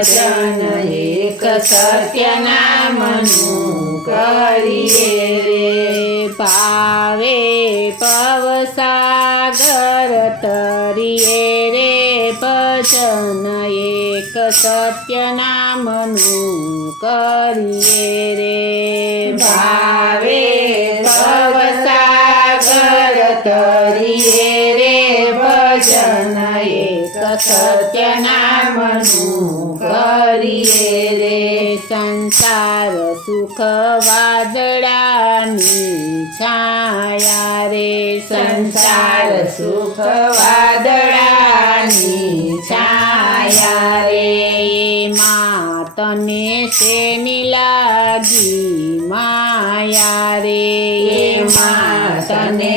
ભજન એક સત્ય નામનું કરીએ રે ભાવે પવસાગર તરીએ રે ભજન એક સત્ય નામનું કરીએ રે ભાવે ભવસાગર તરીએ રે ભજન એક સત્ય નામનું કરીએ રે સંસાર સુખ વાદળાની છાયા રે સંસાર સુખ વાદળાની છાયા રે એમાં તને શેની લાગી માયા રે એમાં તને